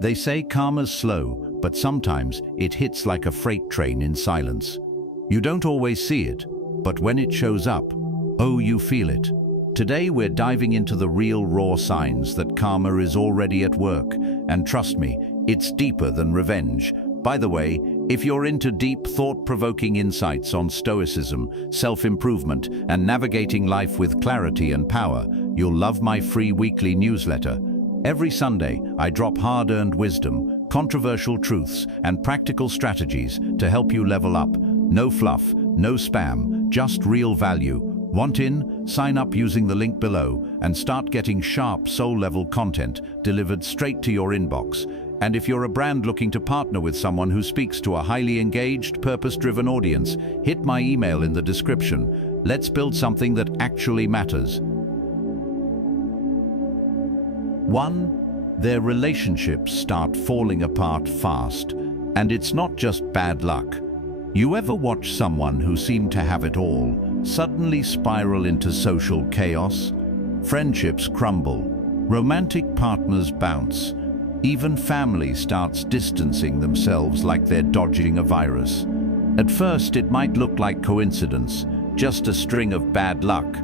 They say karma's slow, but sometimes it hits like a freight train in silence. You don't always see it, but when it shows up, oh, you feel it. Today we're diving into the real raw signs that karma is already at work, and trust me, it's deeper than revenge. By the way, if you're into deep, thought-provoking insights on Stoicism, self-improvement, and navigating life with clarity and power, you'll love my free weekly newsletter. Every Sunday, I drop hard-earned wisdom, controversial truths, and practical strategies to help you level up. No fluff, no spam, just real value. Want in? Sign up using the link below and start getting sharp, soul-level content delivered straight to your inbox. And if you're a brand looking to partner with someone who speaks to a highly engaged, purpose-driven audience, hit my email in the description. Let's build something that actually matters. 1. Their relationships start falling apart fast, and it's not just bad luck. You ever watch someone who seemed to have it all suddenly spiral into social chaos? Friendships crumble, romantic partners bounce, even family starts distancing themselves like they're dodging a virus. At first it might look like coincidence, just a string of bad luck,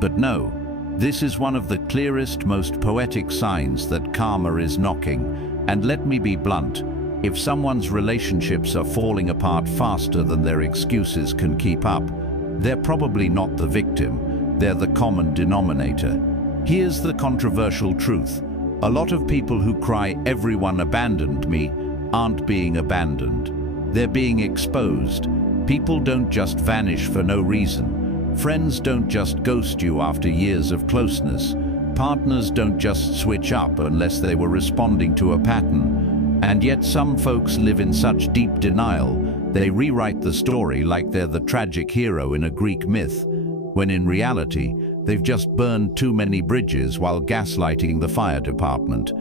but no. This is one of the clearest, most poetic signs that karma is knocking. And let me be blunt, if someone's relationships are falling apart faster than their excuses can keep up, they're probably not the victim, they're the common denominator. Here's the controversial truth. A lot of people who cry, "Everyone abandoned me," aren't being abandoned. They're being exposed. People don't just vanish for no reason. Friends don't just ghost you after years of closeness. Partners don't just switch up unless they were responding to a pattern. And yet some folks live in such deep denial, they rewrite the story like they're the tragic hero in a Greek myth, when in reality, they've just burned too many bridges while gaslighting the fire department.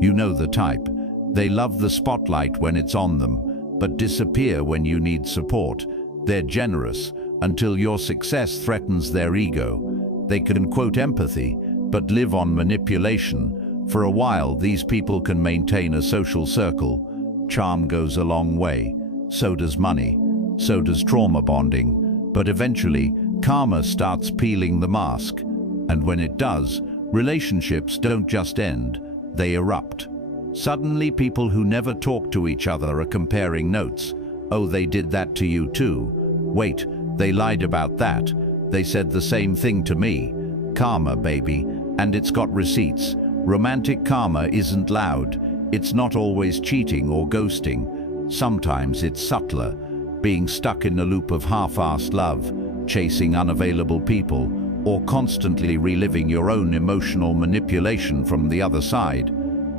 You know the type. They love the spotlight when it's on them, but disappear when you need support. They're generous until your success threatens their ego. They can quote empathy, but live on manipulation. For a while, these people can maintain a social circle. Charm goes a long way. So does money. So does trauma bonding. But eventually, karma starts peeling the mask. And when it does, relationships don't just end, they erupt. Suddenly, people who never talk to each other are comparing notes. "Oh, they did that to you too. Wait, they lied about that. They said the same thing to me." Karma, baby. And it's got receipts. Romantic karma isn't loud. It's not always cheating or ghosting. Sometimes it's subtler, being stuck in a loop of half-assed love, chasing unavailable people, or constantly reliving your own emotional manipulation from the other side.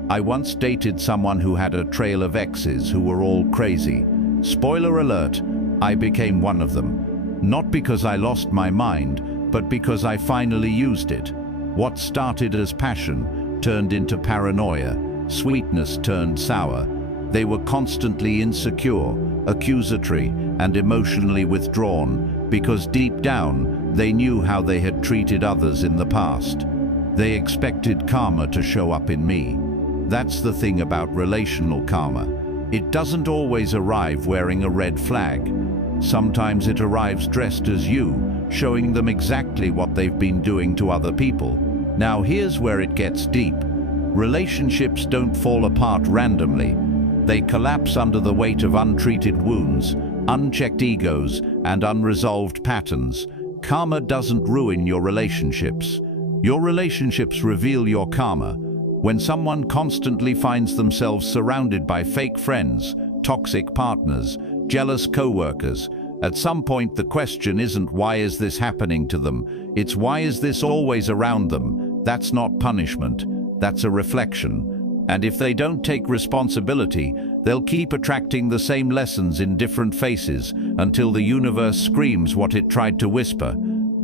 I once dated someone who had a trail of exes who were all crazy. Spoiler alert, I became one of them. Not because I lost my mind, but because I finally used it. What started as passion turned into paranoia. Sweetness turned sour. They were constantly insecure, accusatory, and emotionally withdrawn because deep down they knew how they had treated others in the past. They expected karma to show up in me. That's the thing about relational karma. It doesn't always arrive wearing a red flag. Sometimes it arrives dressed as you, showing them exactly what they've been doing to other people. Now here's where it gets deep. Relationships don't fall apart randomly. They collapse under the weight of untreated wounds, unchecked egos, and unresolved patterns. Karma doesn't ruin your relationships. Your relationships reveal your karma. When someone constantly finds themselves surrounded by fake friends, toxic partners, jealous co-workers, at some point the question isn't why is this happening to them, it's why is this always around them? That's not punishment, that's a reflection. And if they don't take responsibility, they'll keep attracting the same lessons in different faces until the universe screams what it tried to whisper.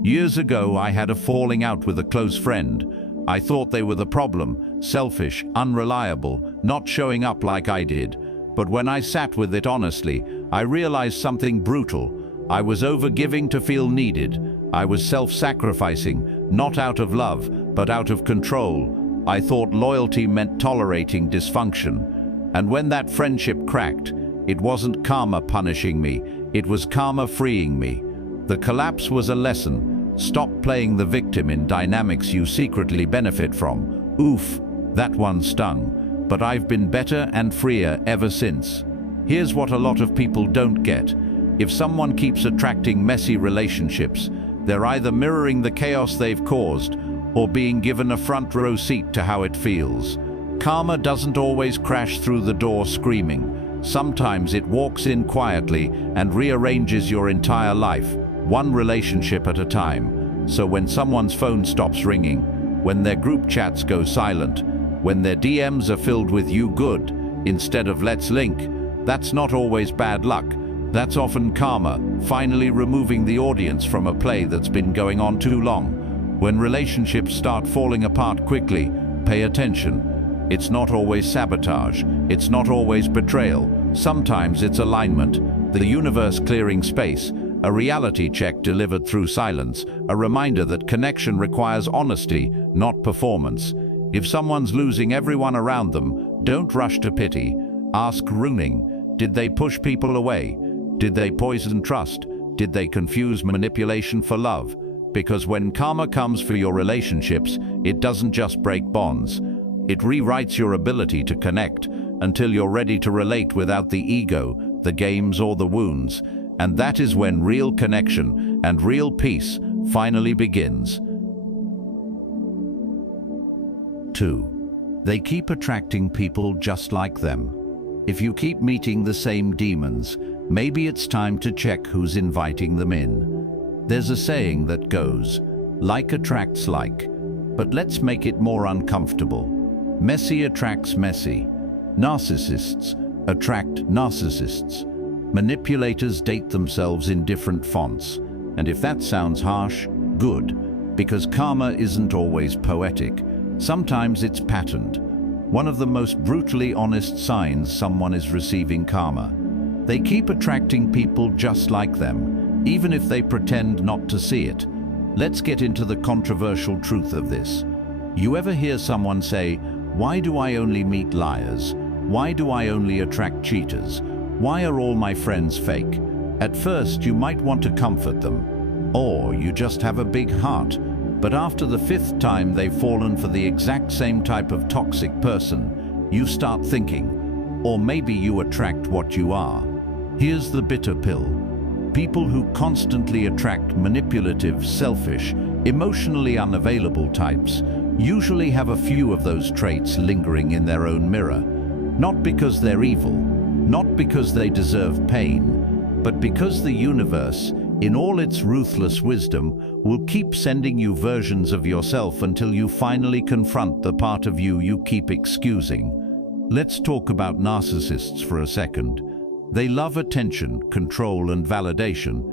Years ago, I had a falling out with a close friend. I thought they were the problem, selfish, unreliable, not showing up like I did. But when I sat with it honestly, I realized something brutal. I was overgiving to feel needed. I was self-sacrificing, not out of love, but out of control. I thought loyalty meant tolerating dysfunction. And when that friendship cracked, it wasn't karma punishing me, it was karma freeing me. The collapse was a lesson. Stop playing the victim in dynamics you secretly benefit from. Oof, that one stung. But I've been better and freer ever since. Here's what a lot of people don't get. If someone keeps attracting messy relationships, they're either mirroring the chaos they've caused or being given a front row seat to how it feels. Karma doesn't always crash through the door screaming. Sometimes it walks in quietly and rearranges your entire life, one relationship at a time. So when someone's phone stops ringing, when their group chats go silent, when their DMs are filled with "you good" instead of "let's link," that's not always bad luck. That's often karma, finally removing the audience from a play that's been going on too long. When relationships start falling apart quickly, pay attention. It's not always sabotage, it's not always betrayal. Sometimes it's alignment, the universe clearing space, a reality check delivered through silence, a reminder that connection requires honesty, not performance. If someone's losing everyone around them, don't rush to pity. Ask runing, did they push people away? Did they poison trust? Did they confuse manipulation for love? Because when karma comes for your relationships, it doesn't just break bonds. It rewrites your ability to connect until you're ready to relate without the ego, the games, or the wounds. And that is when real connection and real peace finally begins. 2. They keep attracting people just like them. If you keep meeting the same demons, maybe it's time to check who's inviting them in. There's a saying that goes, like attracts like, but let's make it more uncomfortable. Messy attracts messy. Narcissists attract narcissists. Manipulators date themselves in different fonts. And if that sounds harsh, good, because karma isn't always poetic. Sometimes it's patterned. One of the most brutally honest signs someone is receiving karma. They keep attracting people just like them, even if they pretend not to see it. Let's get into the controversial truth of this. You ever hear someone say, "Why do I only meet liars? Why do I only attract cheaters? Why are all my friends fake?" At first, you might want to comfort them, or you just have a big heart. But after the 5th time they've fallen for the exact same type of toxic person, you start thinking, or maybe you attract what you are. Here's the bitter pill. People who constantly attract manipulative, selfish, emotionally unavailable types usually have a few of those traits lingering in their own mirror. Not because they're evil, not because they deserve pain, but because the universe, in all its ruthless wisdom, will keep sending you versions of yourself until you finally confront the part of you you keep excusing. Let's talk about narcissists for a second. They love attention, control, and validation.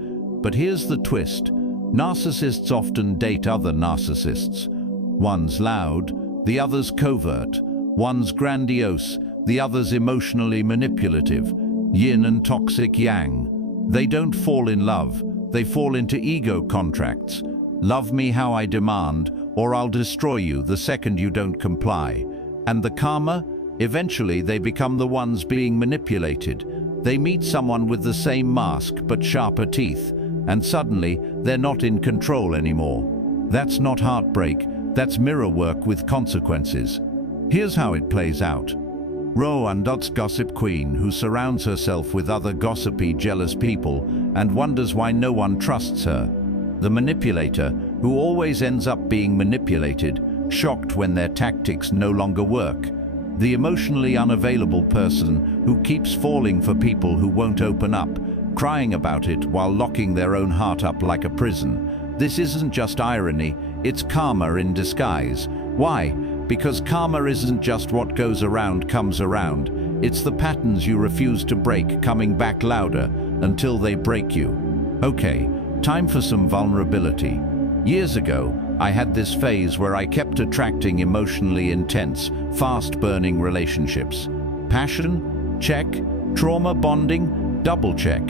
But here's the twist. Narcissists often date other narcissists. One's loud, the other's covert. One's grandiose, the other's emotionally manipulative. Yin and toxic yang. They don't fall in love. They fall into ego contracts. Love me how I demand, or I'll destroy you the second you don't comply. And the karma? Eventually they become the ones being manipulated. They meet someone with the same mask but sharper teeth, and suddenly they're not in control anymore. That's not heartbreak, that's mirror work with consequences. Here's how it plays out. Roandot's gossip queen who surrounds herself with other gossipy, jealous people and wonders why no one trusts her. The manipulator who always ends up being manipulated, shocked when their tactics no longer work. The emotionally unavailable person who keeps falling for people who won't open up, crying about it while locking their own heart up like a prison. This isn't just irony, it's karma in disguise. Why? Because karma isn't just what goes around comes around. It's the patterns you refuse to break coming back louder until they break you. Okay, time for some vulnerability. Years ago, I had this phase where I kept attracting emotionally intense, fast-burning relationships. Passion? Check. Trauma bonding? Double check.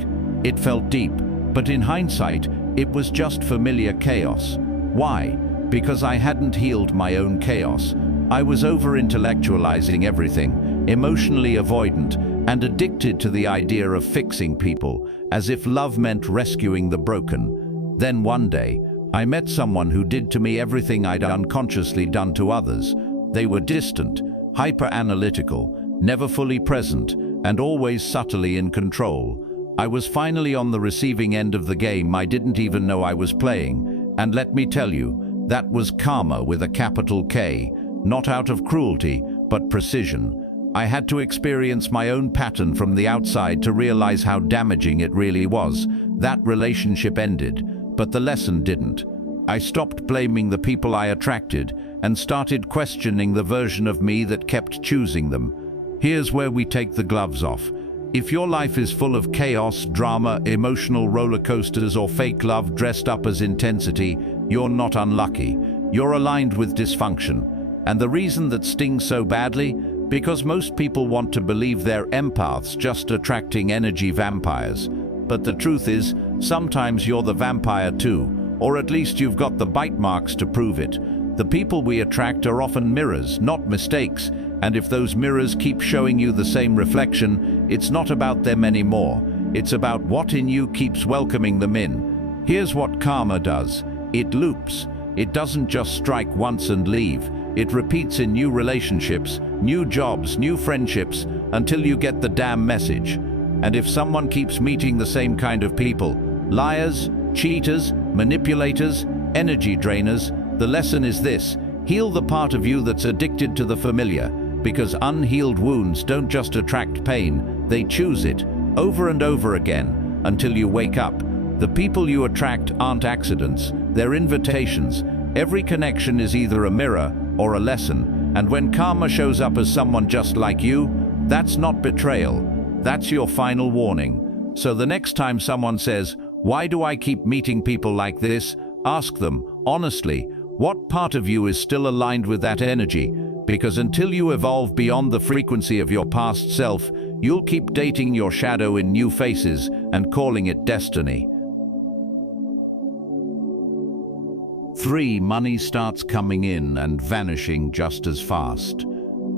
It felt deep, but in hindsight, it was just familiar chaos. Why? Because I hadn't healed my own chaos. I was over-intellectualizing everything, emotionally avoidant, and addicted to the idea of fixing people, as if love meant rescuing the broken. Then one day, I met someone who did to me everything I'd unconsciously done to others. They were distant, hyper-analytical, never fully present, and always subtly in control. I was finally on the receiving end of the game I didn't even know I was playing, and let me tell you, that was karma with a capital K, not out of cruelty, but precision. I had to experience my own pattern from the outside to realize how damaging it really was. That relationship ended, but the lesson didn't. I stopped blaming the people I attracted and started questioning the version of me that kept choosing them. Here's where we take the gloves off. If your life is full of chaos, drama, emotional roller coasters, or fake love dressed up as intensity, you're not unlucky. You're aligned with dysfunction. And the reason that stings so badly? Because most people want to believe they're empaths just attracting energy vampires. But the truth is, sometimes you're the vampire too, or at least you've got the bite marks to prove it. The people we attract are often mirrors, not mistakes, and if those mirrors keep showing you the same reflection, it's not about them anymore. It's about what in you keeps welcoming them in. Here's what karma does. It loops. It doesn't just strike once and leave. It repeats in new relationships, new jobs, new friendships, until you get the damn message. And if someone keeps meeting the same kind of people, liars, cheaters, manipulators, energy drainers, the lesson is this: heal the part of you that's addicted to the familiar, because unhealed wounds don't just attract pain, they choose it, over and over again, until you wake up. The people you attract aren't accidents, they're invitations. Every connection is either a mirror or a lesson, and when karma shows up as someone just like you, that's not betrayal, that's your final warning. So the next time someone says, "Why do I keep meeting people like this?" ask them, honestly, what part of you is still aligned with that energy? Because until you evolve beyond the frequency of your past self, you'll keep dating your shadow in new faces and calling it destiny. 3. Money starts coming in and vanishing just as fast.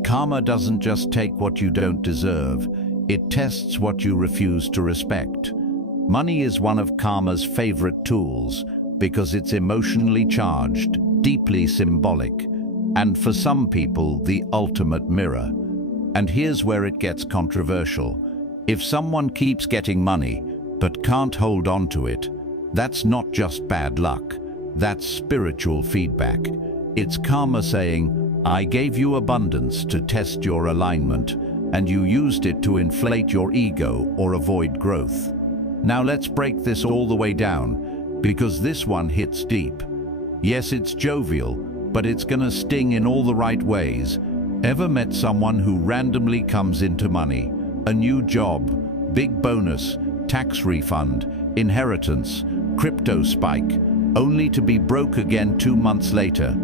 Karma doesn't just take what you don't deserve, it tests what you refuse to respect. Money is one of karma's favorite tools because it's emotionally charged, deeply symbolic, and for some people, the ultimate mirror. And here's where it gets controversial. If someone keeps getting money but can't hold on to it, that's not just bad luck. That's spiritual feedback. It's karma saying, I gave you abundance to test your alignment, and you used it to inflate your ego or avoid growth. Now let's break this all the way down, because this one hits deep. Yes, it's jovial, but it's gonna sting in all the right ways. Ever met someone who randomly comes into money? A new job, big bonus, tax refund, inheritance, crypto spike, only to be broke again 2 months later.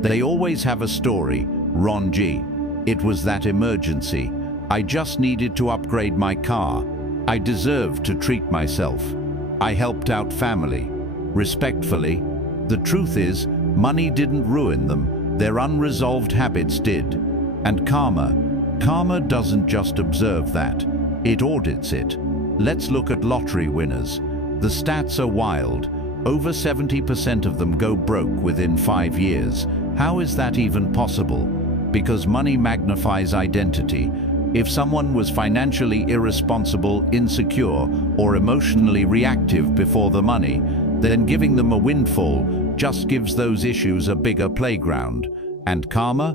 They always have a story. Ron G. It was that emergency. I just needed to upgrade my car. I deserved to treat myself. I helped out family. Respectfully, the truth is, money didn't ruin them. Their unresolved habits did. And karma doesn't just observe that. It audits it. Let's look at lottery winners. The stats are wild. Over 70% of them go broke within 5 years. How is that even possible? Because money magnifies identity. If someone was financially irresponsible, insecure, or emotionally reactive before the money, then giving them a windfall just gives those issues a bigger playground. And karma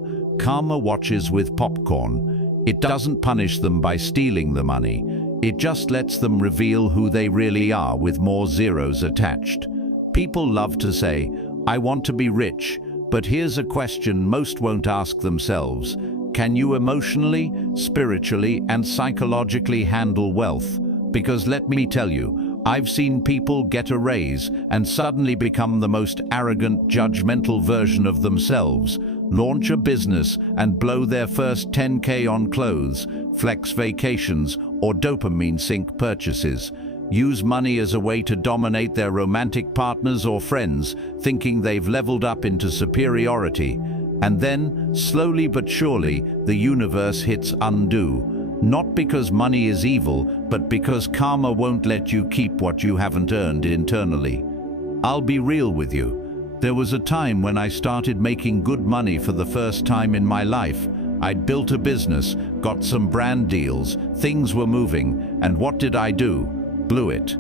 watches with popcorn. It doesn't punish them by stealing the money. It just lets them reveal who they really are with more zeros attached. People love to say, I want to be rich, but here's a question most won't ask themselves. Can you emotionally, spiritually, and psychologically handle wealth? Because let me tell you, I've seen people get a raise and suddenly become the most arrogant, judgmental version of themselves, launch a business and blow their first 10K on clothes, flex vacations, or dopamine sink purchases. Use money as a way to dominate their romantic partners or friends, thinking they've leveled up into superiority. And then, slowly but surely, the universe hits undo. Not because money is evil, but because karma won't let you keep what you haven't earned internally. I'll be real with you. There was a time when I started making good money for the first time in my life. I'd built a business, got some brand deals, things were moving, and what did I do? Blew it.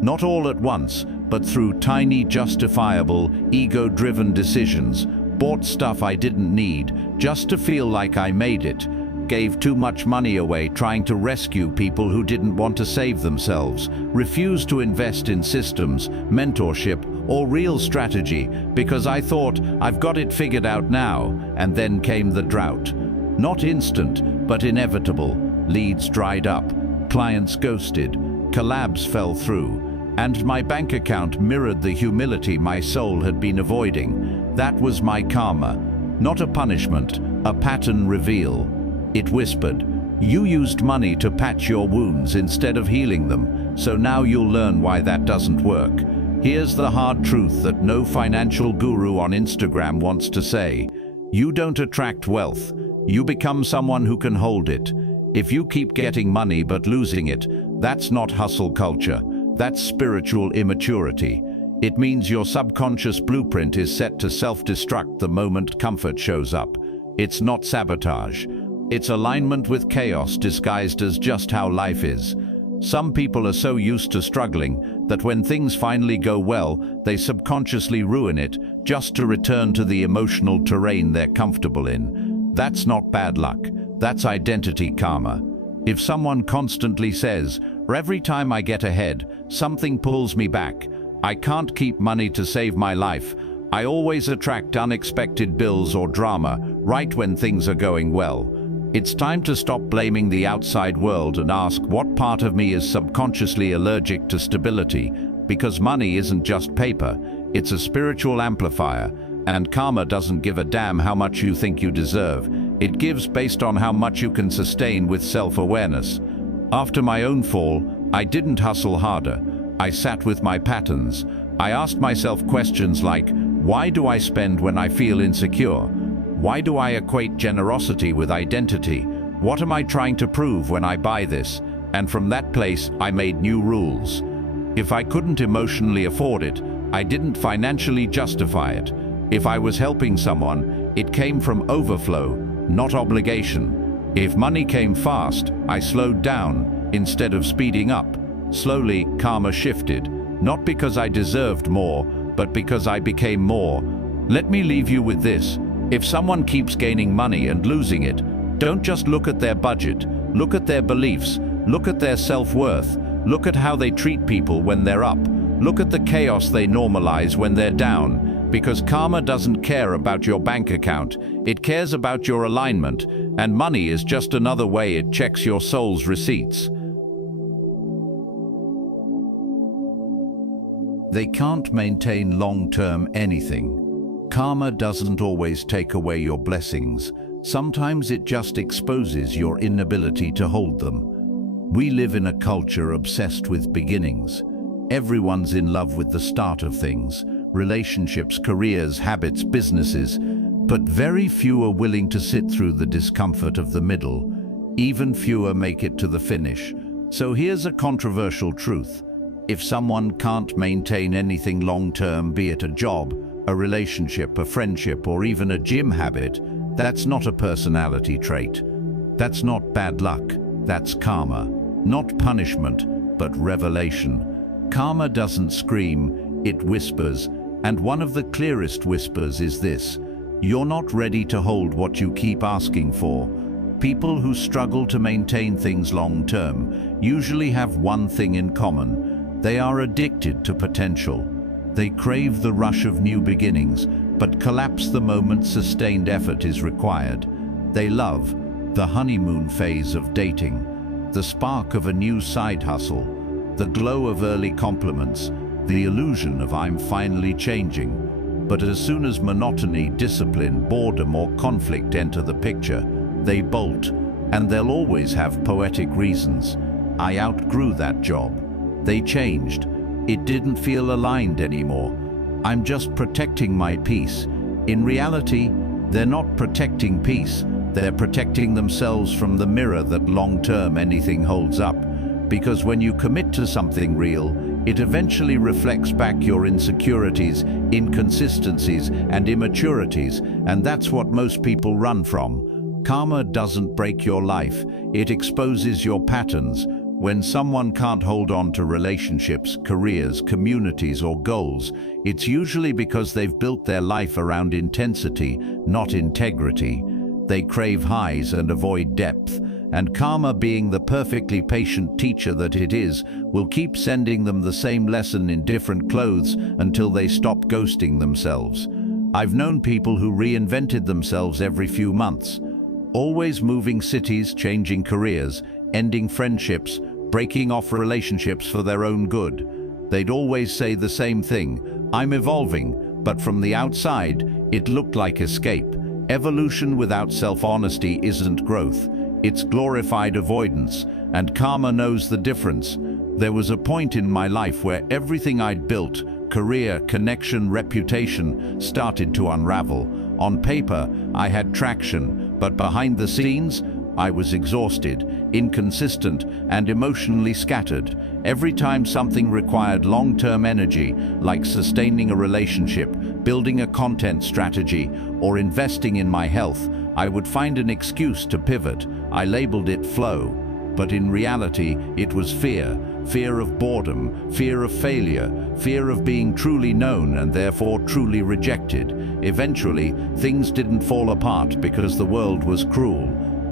Not all at once, but through tiny, justifiable, ego-driven decisions. Bought stuff I didn't need, just to feel like I made it. Gave too much money away trying to rescue people who didn't want to save themselves. Refused to invest in systems, mentorship, or real strategy because I thought I've got it figured out now, and then came the drought. Not instant, but inevitable. Leads dried up, clients ghosted, collabs fell through, and my bank account mirrored the humility my soul had been avoiding. That was my karma. Not a punishment, a pattern reveal. It whispered, "You used money to patch your wounds instead of healing them, so now you'll learn why that doesn't work." Here's the hard truth that no financial guru on Instagram wants to say. You don't attract wealth. You become someone who can hold it. If you keep getting money but losing it, that's not hustle culture. That's spiritual immaturity. It means your subconscious blueprint is set to self-destruct the moment comfort shows up. It's not sabotage. It's alignment with chaos disguised as just how life is. Some people are so used to struggling that when things finally go well, they subconsciously ruin it just to return to the emotional terrain they're comfortable in. That's not bad luck. That's identity karma. If someone constantly says, "Every time I get ahead, something pulls me back. I can't keep money to save my life. I always attract unexpected bills or drama right when things are going well." It's time to stop blaming the outside world and ask what part of me is subconsciously allergic to stability, because money isn't just paper, it's a spiritual amplifier, and karma doesn't give a damn how much you think you deserve. It gives based on how much you can sustain with self-awareness. After my own fall, I didn't hustle harder. I sat with my patterns. I asked myself questions like, why do I spend when I feel insecure? Why do I equate generosity with identity? What am I trying to prove when I buy this? And from that place, I made new rules. If I couldn't emotionally afford it, I didn't financially justify it. If I was helping someone, it came from overflow, not obligation. If money came fast, I slowed down instead of speeding up. Slowly, karma shifted, not because I deserved more, but because I became more. Let me leave you with this. If someone keeps gaining money and losing it, don't just look at their budget, look at their beliefs, look at their self-worth, look at how they treat people when they're up, look at the chaos they normalize when they're down, because karma doesn't care about your bank account, it cares about your alignment, and money is just another way it checks your soul's receipts. They can't maintain long-term anything. Karma doesn't always take away your blessings. Sometimes it just exposes your inability to hold them. We live in a culture obsessed with beginnings. Everyone's in love with the start of things, relationships, careers, habits, businesses, but very few are willing to sit through the discomfort of the middle. Even fewer make it to the finish. So here's a controversial truth. If someone can't maintain anything long-term, be it a job, a relationship, a friendship, or even a gym habit, that's not a personality trait. That's not bad luck, that's karma. Not punishment, but revelation. Karma doesn't scream, it whispers, and one of the clearest whispers is this: you're not ready to hold what you keep asking for. People who struggle to maintain things long-term usually have one thing in common: they are addicted to potential. They crave the rush of new beginnings, but collapse the moment sustained effort is required. They love the honeymoon phase of dating, the spark of a new side hustle, the glow of early compliments, the illusion of "I'm finally changing." But as soon as monotony, discipline, boredom, or conflict enter the picture, they bolt, and they'll always have poetic reasons. I outgrew that job. They changed. It didn't feel aligned anymore. I'm just protecting my peace. In reality, They're not protecting peace, they're protecting themselves from the mirror that long-term anything holds up. Because when you commit to something real, it eventually reflects back your insecurities, inconsistencies, and immaturities, and that's what most people run from. Karma doesn't break your life, it exposes your patterns. When someone can't hold on to relationships, careers, communities, or goals, it's usually because they've built their life around intensity, not integrity. They crave highs and avoid depth, and karma, being the perfectly patient teacher that it is, will keep sending them the same lesson in different clothes until they stop ghosting themselves. I've known people who reinvented themselves every few months, always moving cities, changing careers, ending friendships, breaking off relationships for their own good. They'd always say the same thing: I'm evolving, but from the outside, it looked like escape. Evolution without self-honesty isn't growth, it's glorified avoidance, and karma knows the difference. There was a point in my life where everything I'd built, career, connection, reputation, started to unravel. On paper, I had traction, but behind the scenes, I was exhausted, inconsistent, and emotionally scattered. Every time something required long-term energy, like sustaining a relationship, building a content strategy, or investing in my health, I would find an excuse to pivot. I labeled it flow, but in reality, it was fear. Fear of boredom, fear of failure, fear of being truly known and therefore truly rejected. Eventually, things didn't fall apart because the world was cruel.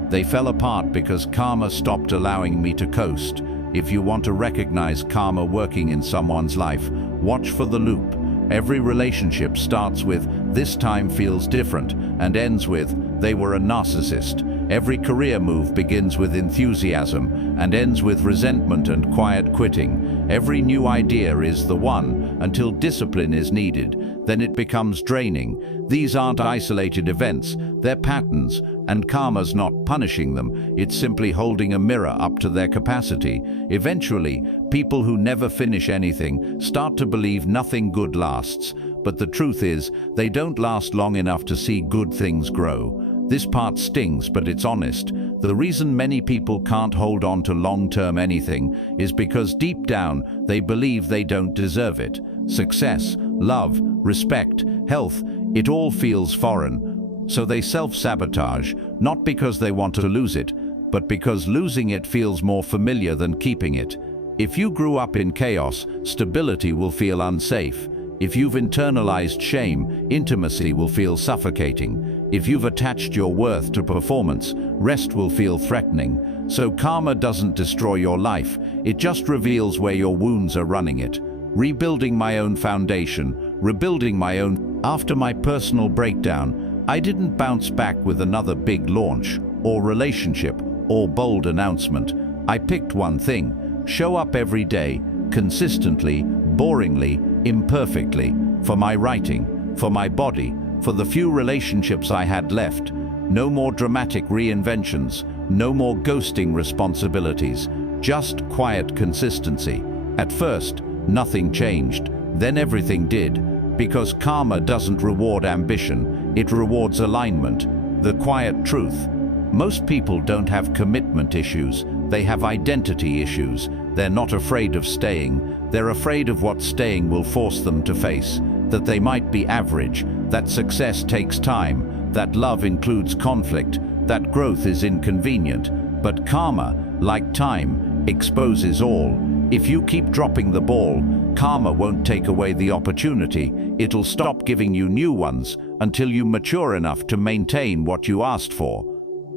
They fell apart because karma stopped allowing me to coast. If you want to recognize karma working in someone's life, watch for the loop. Every relationship starts with "this time feels different" and ends with "they were a narcissist." Every career move begins with enthusiasm and ends with resentment and quiet quitting. Every new idea is the one until discipline is needed. Then it becomes draining. These aren't isolated events, they're patterns, and karma's not punishing them, it's simply holding a mirror up to their capacity. Eventually, people who never finish anything start to believe nothing good lasts, but the truth is, they don't last long enough to see good things grow. This part stings, but it's honest. The reason many people can't hold on to long-term anything is because deep down they believe they don't deserve it. Success, love, respect, health, it all feels foreign. So they self-sabotage, not because they want to lose it, but because losing it feels more familiar than keeping it. If you grew up in chaos, stability will feel unsafe. If you've internalized shame, intimacy will feel suffocating. If you've attached your worth to performance, rest will feel threatening. So karma doesn't destroy your life, it just reveals where your wounds are running it. Rebuilding my own foundation, rebuilding my own. After my personal breakdown, I didn't bounce back with another big launch, or relationship, or bold announcement. I picked one thing: show up every day, consistently, boringly, imperfectly, for my writing, for my body, for the few relationships I had left. No more dramatic reinventions, no more ghosting responsibilities, just quiet consistency. At first, nothing changed, then everything did, because karma doesn't reward ambition, it rewards alignment. The quiet truth: most people don't have commitment issues, they have identity issues. They're not afraid of staying, they're afraid of what staying will force them to face. That they might be average, that success takes time, that love includes conflict, that growth is inconvenient. But karma, like time, exposes all. If you keep dropping the ball, karma won't take away the opportunity. It'll stop giving you new ones until you mature enough to maintain what you asked for.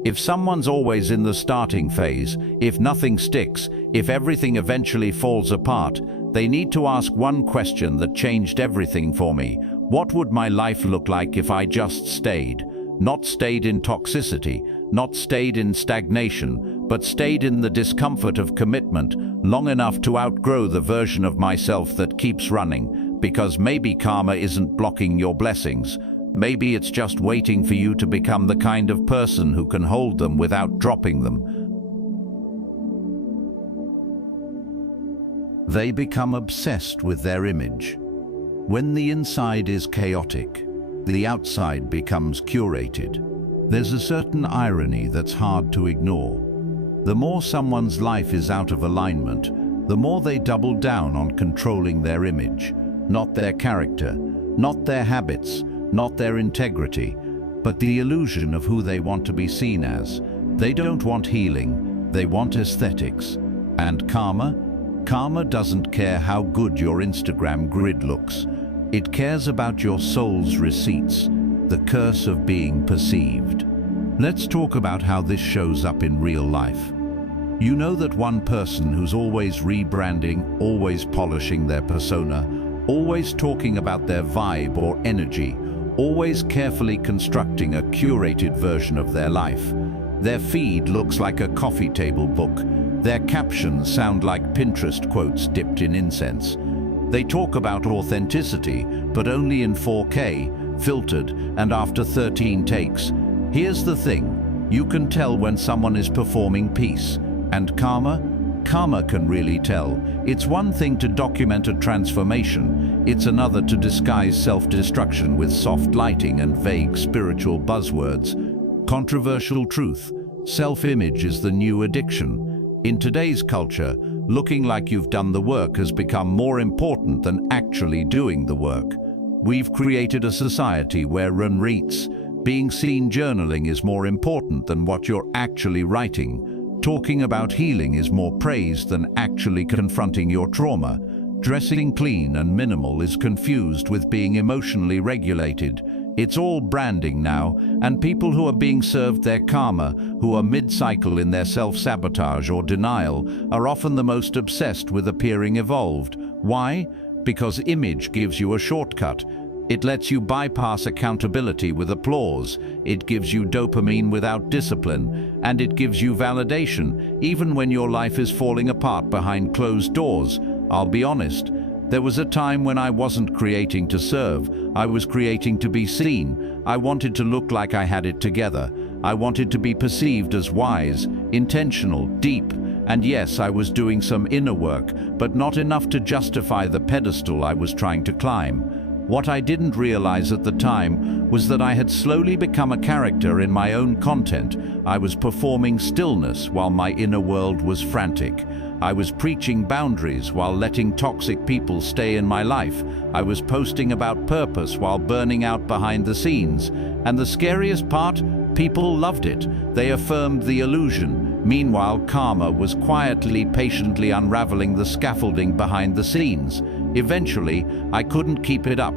If someone's always in the starting phase, if nothing sticks, if everything eventually falls apart, they need to ask one question that changed everything for me. What would my life look like if I just stayed? Not stayed in toxicity, not stayed in stagnation, but stayed in the discomfort of commitment long enough to outgrow the version of myself that keeps running. Because maybe karma isn't blocking your blessings. Maybe it's just waiting for you to become the kind of person who can hold them without dropping them. They become obsessed with their image. When the inside is chaotic, The outside becomes curated. There's a certain irony that's hard to ignore. The more someone's life is out of alignment, the more they double down on controlling their image, not their character, not their habits, not their integrity, but the illusion of who they want to be seen as. They don't want healing, they want aesthetics. And karma? Karma doesn't care how good your Instagram grid looks. It cares about your soul's receipts, the curse of being perceived. Let's talk about how this shows up in real life. You know that one person who's always rebranding, always polishing their persona, always talking about their vibe or energy, always carefully constructing a curated version of their life. Their feed looks like a coffee table book. Their captions sound like Pinterest quotes dipped in incense. They talk about authenticity, but only in 4K, filtered, and after 13 takes. Here's the thing, you can tell when someone is performing peace. And karma? Karma can really tell. It's one thing to document a transformation, it's another to disguise self-destruction with soft lighting and vague spiritual buzzwords. Controversial truth, self-image is the new addiction. In today's culture, looking like you've done the work has become more important than actually doing the work. We've created a society where being seen journaling is more important than what you're actually writing. Talking about healing is more praised than actually confronting your trauma. Dressing clean and minimal is confused with being emotionally regulated. It's all branding now, and people who are being served their karma, who are mid-cycle in their self-sabotage or denial, are often the most obsessed with appearing evolved. Why? Because image gives you a shortcut. It lets you bypass accountability with applause, it gives you dopamine without discipline, and it gives you validation, even when your life is falling apart behind closed doors. I'll be honest, there was a time when I wasn't creating to serve, I was creating to be seen. I wanted to look like I had it together. I wanted to be perceived as wise, intentional, deep, and yes, I was doing some inner work, but not enough to justify the pedestal I was trying to climb. What I didn't realize at the time was that I had slowly become a character in my own content. I was performing stillness while my inner world was frantic. I was preaching boundaries while letting toxic people stay in my life. I was posting about purpose while burning out behind the scenes. And the scariest part? People loved it. They affirmed the illusion. Meanwhile, karma was quietly, patiently unraveling the scaffolding behind the scenes. Eventually, I couldn't keep it up.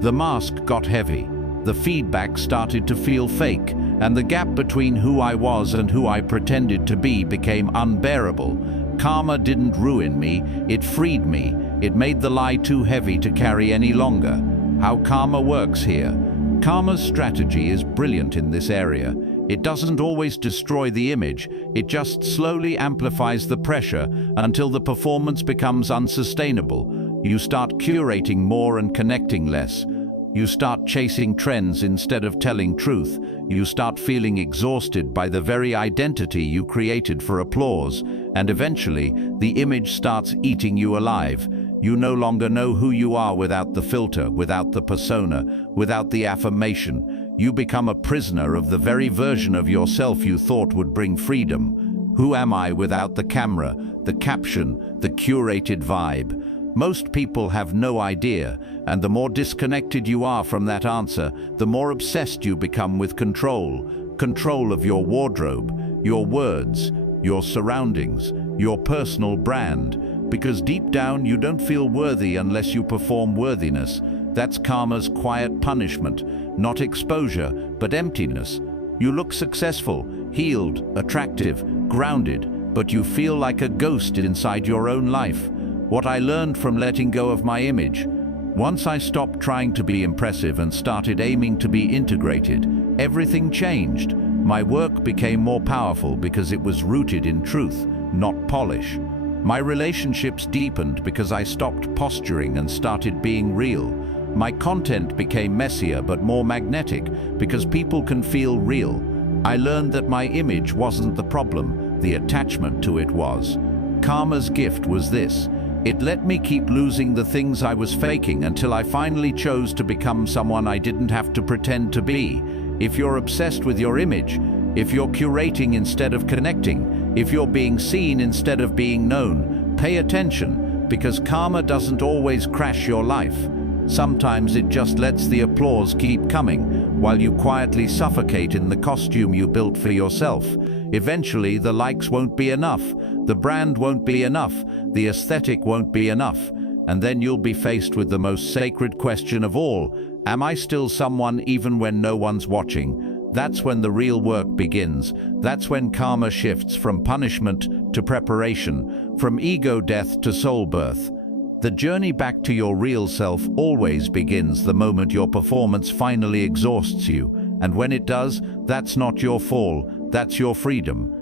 The mask got heavy. The feedback started to feel fake, and the gap between who I was and who I pretended to be became unbearable. Karma didn't ruin me, it freed me. It made the lie too heavy to carry any longer. How karma works here. Karma's strategy is brilliant in this area. It doesn't always destroy the image, it just slowly amplifies the pressure until the performance becomes unsustainable. You start curating more and connecting less. You start chasing trends instead of telling truth. You start feeling exhausted by the very identity you created for applause. And eventually, the image starts eating you alive. You no longer know who you are without the filter, without the persona, without the affirmation. You become a prisoner of the very version of yourself you thought would bring freedom. Who am I without the camera, the caption, the curated vibe? Most people have no idea, and the more disconnected you are from that answer, the more obsessed you become with control. Control of your wardrobe, your words, your surroundings, your personal brand. Because deep down you don't feel worthy unless you perform worthiness. That's karma's quiet punishment, not exposure, but emptiness. You look successful, healed, attractive, grounded, but you feel like a ghost inside your own life. What I learned from letting go of my image. Once I stopped trying to be impressive and started aiming to be integrated, everything changed. My work became more powerful because it was rooted in truth, not polish. My relationships deepened because I stopped posturing and started being real. My content became messier but more magnetic because people can feel real. I learned that my image wasn't the problem, the attachment to it was. Karma's gift was this. It let me keep losing the things I was faking until I finally chose to become someone I didn't have to pretend to be. If you're obsessed with your image, if you're curating instead of connecting, if you're being seen instead of being known, pay attention, because karma doesn't always crash your life. Sometimes it just lets the applause keep coming while you quietly suffocate in the costume you built for yourself. Eventually, the likes won't be enough, the brand won't be enough, the aesthetic won't be enough, and then you'll be faced with the most sacred question of all: am I still someone even when no one's watching? That's when the real work begins. That's when karma shifts from punishment to preparation, from ego death to soul birth. The journey back to your real self always begins the moment your performance finally exhausts you, and when it does, that's not your fall, that's your freedom.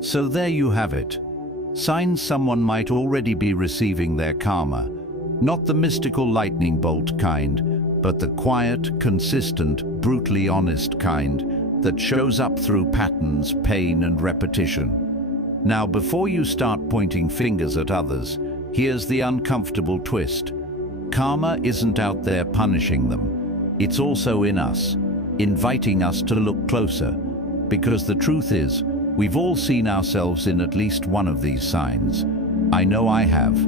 So there you have it. Signs someone might already be receiving their karma. Not the mystical lightning bolt kind, but the quiet, consistent, brutally honest kind that shows up through patterns, pain, and repetition. Now, before you start pointing fingers at others, here's the uncomfortable twist. Karma isn't out there punishing them. It's also in us, inviting us to look closer. Because the truth is, we've all seen ourselves in at least one of these signs. I know I have.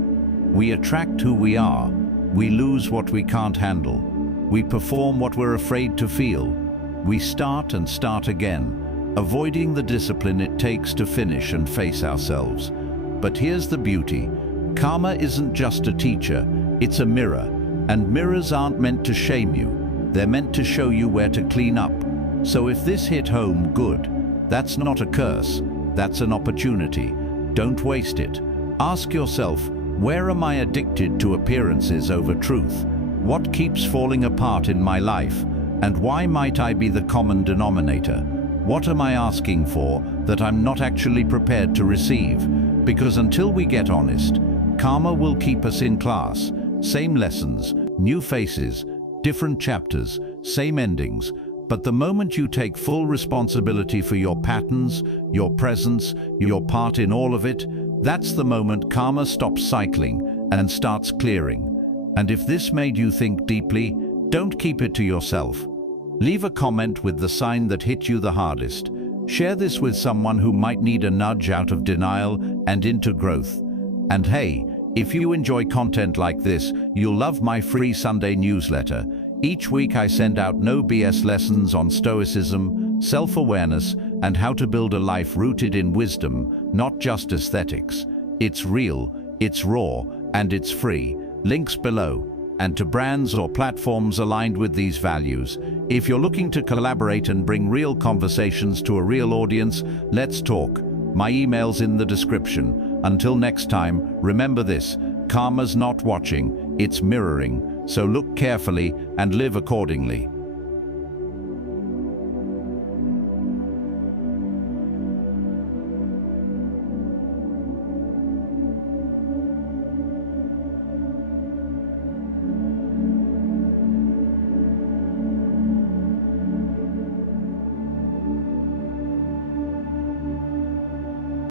We attract who we are. We lose what we can't handle. We perform what we're afraid to feel. We start and start again, avoiding the discipline it takes to finish and face ourselves. But here's the beauty. Karma isn't just a teacher, it's a mirror. And mirrors aren't meant to shame you. They're meant to show you where to clean up. So if this hit home, good. That's not a curse. That's an opportunity. Don't waste it. Ask yourself, where am I addicted to appearances over truth? What keeps falling apart in my life? And why might I be the common denominator? What am I asking for that I'm not actually prepared to receive? Because until we get honest, karma will keep us in class. Same lessons, new faces, different chapters, same endings. But the moment you take full responsibility for your patterns, your presence, your part in all of it, that's the moment karma stops cycling and starts clearing. And if this made you think deeply, don't keep it to yourself. Leave a comment with the sign that hit you the hardest. Share this with someone who might need a nudge out of denial and into growth. And hey, if you enjoy content like this, you'll love my free Sunday newsletter. Each week I send out no BS lessons on Stoicism, self-awareness, and how to build a life rooted in wisdom, not just aesthetics. It's real, it's raw, and it's free. Links below. And to brands or platforms aligned with these values. If you're looking to collaborate and bring real conversations to a real audience, let's talk. My email's in the description. Until next time, remember this: karma's not watching, it's mirroring. So look carefully and live accordingly.